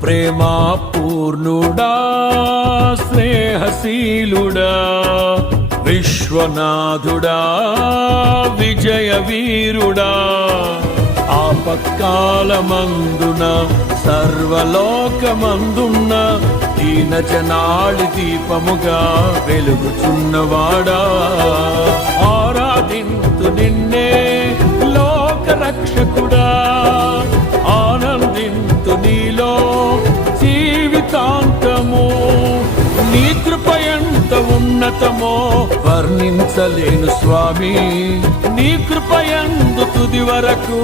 ప్రేమా పూర్ణుడా స్నేహశీలుడా విశ్వనాథుడా విజయ వీరుడా ఆపత్కాలమందున సర్వలోకమందున్న దీన జనాళి దీపముగా వెలుగుచున్నవాడా ఆరాధింతు నిన్నే లోక రక్షకుడా ఆనందింతు నీలో జీవితాంతము నీ కృప ఎంత ఉన్నతమో వర్ణించలేను స్వామి నీ కృప యందు తుది వరకు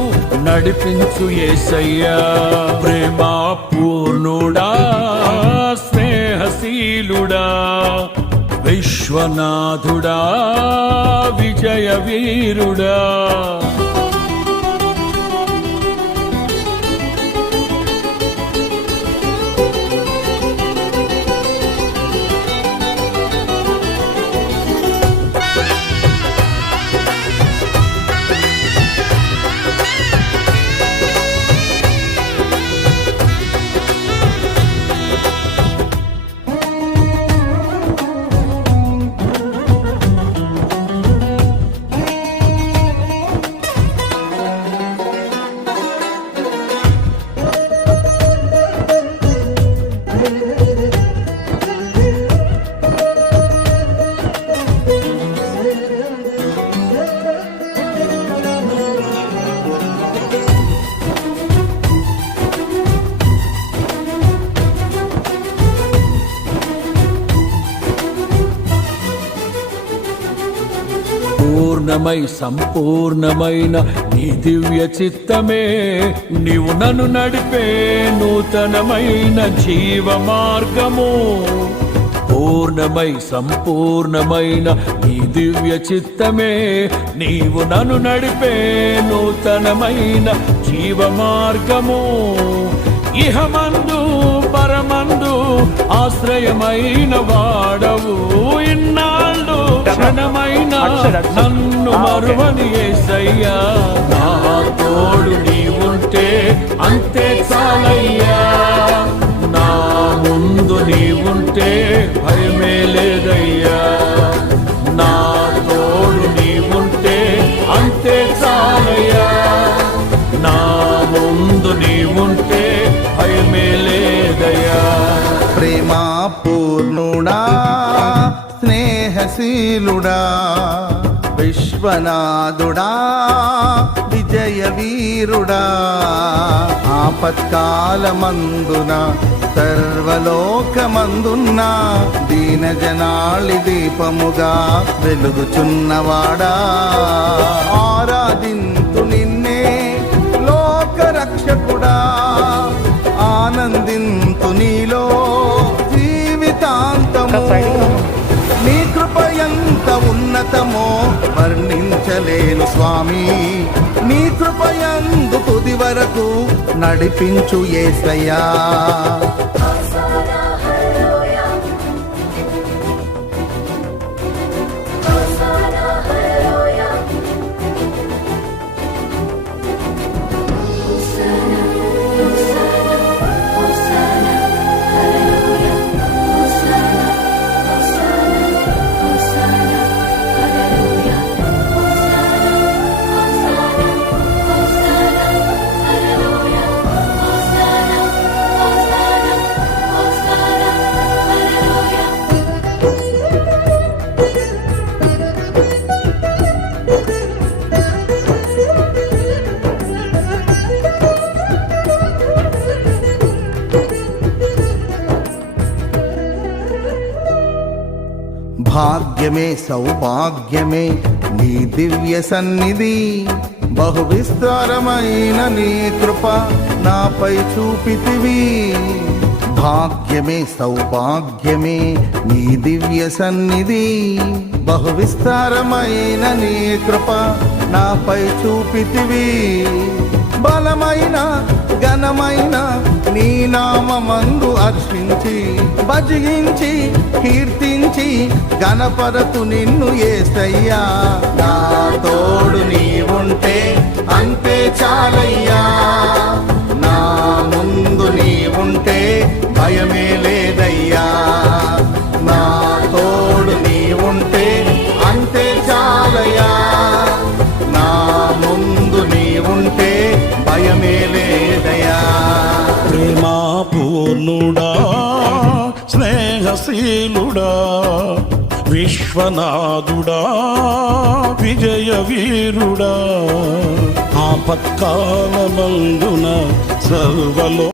నడిపించు యేసయ్యా ప్రేమా పూర్ణుడా స్నేహశీలుడా విశ్వనాథుడా విజయ వీరుడా పూర్ణమై సంపూర్ణమైన నీ దివ్య చిత్తమే నీవు నన్ను నడిపే నూతనమైన జీవ మార్గము పూర్ణమై సంపూర్ణమైన నీ దివ్య చిత్తమే నీవు నన్ను నడిపే నూతనమైన జీవ మార్గము ఇహమందు పరమందు ఆశ్రయమైన వాడవు ఇన్నాళ్ళు క్షణమైన నన్ను మరువని యేసయ్యా నా తోడు నీవుంటే అంతే చాలయ్యా నా ముందు నీవుంటే భయమే లేదయ్యా నా తోడు నీవుంటే అంతే చాలయ్యా నా ముందు నీవుంటే భయమే లేదయ్యా ప్రేమా పూర్ణుడా స్నేహశీలుడా విశ్వనాథుడా విజయ వీరుడా ఆపత్కాలమందున సర్వలోకమందున్న దీన జనాళి దీపముగా వెలుగుచున్నవాడా ఆరాధింతు నిన్నే లోక రక్షకుడా ఆనందింతు నీలో జీవితాంతము నీ కృప ఎంత ఉన్నతమో వర్ణించలేను స్వామి నీ కృప యందు తుది వరకు నడిపించు యేసయ్యా భాగ్యమే సౌభాగ్యమే నీ దివ్య సన్నిధి బహు విస్తారమైన నీ కృప నాపై చూపితివి భాగ్యమే సౌభాగ్యమే నీ దివ్య సన్నిధి బహు విస్తారమైన నీ కృప నాపై చూపితివి బలమైన ఘనమైన నీ నామమందు అర్చించి భజించి కీర్తించి గణపరతు నిన్ను యేసయ్యా నా తోడు నీవుంటే అంతే చాలయ్యా నా ముందు నీవుంటే భయమే లేదయ్యా. నా తోడు నీ ఉంటే అంతే చాలయ్యా. నా ముందు నీ ఉంటే భయమే లేదయ్యా. ప్రేమా పూర్ణుడా స్నేహశీలుడా విశ్వనాథుడా విజయ వీరుడా ఆపత్కాలమందున సర్వలో